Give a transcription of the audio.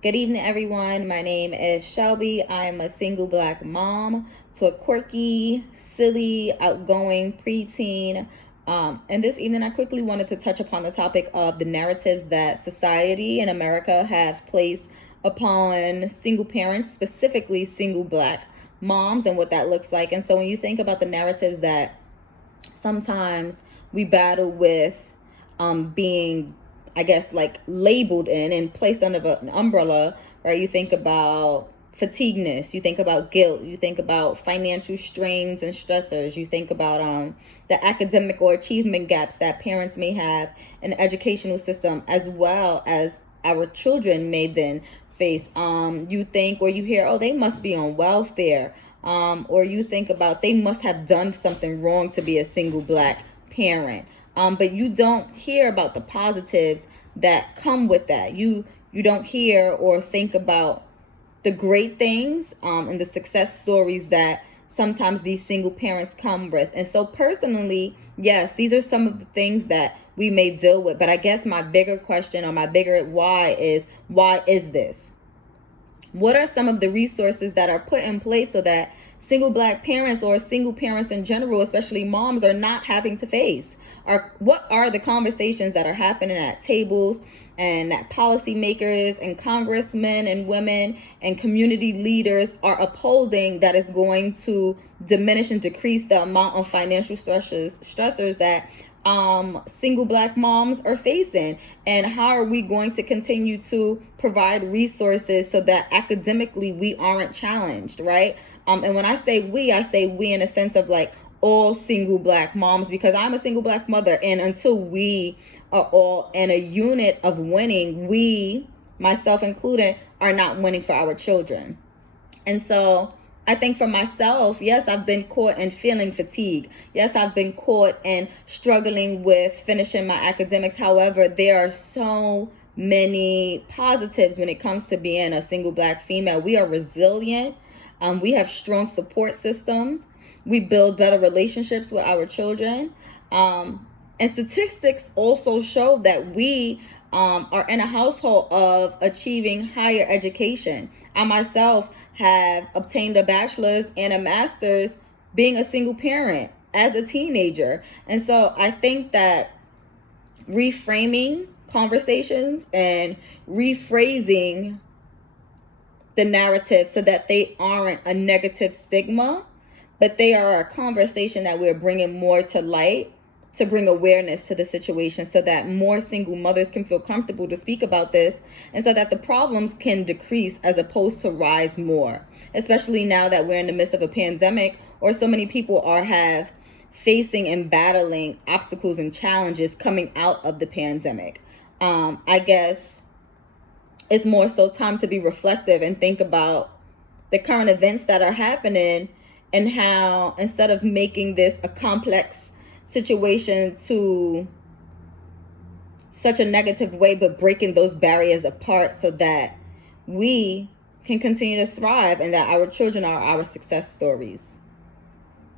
Good evening, everyone. My name is Shelby. I am a single Black mom to a quirky, silly, outgoing preteen. And this evening, I quickly wanted to touch upon the topic of the narratives that society and America have placed upon single parents, specifically single Black moms, and what that looks like. And so when you think about the narratives that sometimes we battle with being, I guess, like labeled in and placed under an umbrella, right? You think about fatigueness, you think about guilt, you think about financial strains and stressors, you think about the academic or achievement gaps that parents may have in the educational system, as well as our children may then face. You think or you hear, oh, they must be on welfare. Or you think about they must have done something wrong to be a single Black parent. But you don't hear about the positives that come with that. You don't hear or think about the great things and the success stories that sometimes these single parents come with. And so personally, yes, these are some of the things that we may deal with. But I guess my bigger question or my bigger why is this? What are some of the resources that are put in place so that single Black parents or single parents in general, especially moms, are not having to face? What are the conversations that are happening at tables and that policymakers and congressmen and women and community leaders are upholding that is going to diminish and decrease the amount of financial stressors that single Black moms are facing? And how are we going to continue to provide resources so that academically we aren't challenged, right? And when I say we in a sense of like all single Black moms, because I'm a single Black mother, and until we are all in a unit of winning, we, myself included, are not winning for our children. And so I think for myself, yes, I've been caught in feeling fatigue. Yes, I've been caught in struggling with finishing my academics. However, there are so many positives when it comes to being a single Black female. We are resilient. We have strong support systems. We build better relationships with our children. And statistics also show that we are in a household of achieving higher education. I myself have obtained a bachelor's and a master's being a single parent as a teenager. And so I think that reframing conversations and rephrasing the narrative so that they aren't a negative stigma, but they are a conversation that we're bringing more to light to bring awareness to the situation so that more single mothers can feel comfortable to speak about this, and so that the problems can decrease as opposed to rise more, especially now that we're in the midst of a pandemic or so many people have facing and battling obstacles and challenges coming out of the pandemic. I guess it's more so time to be reflective and think about the current events that are happening and how, instead of making this a complex situation to such a negative way, but breaking those barriers apart so that we can continue to thrive and that our children are our success stories.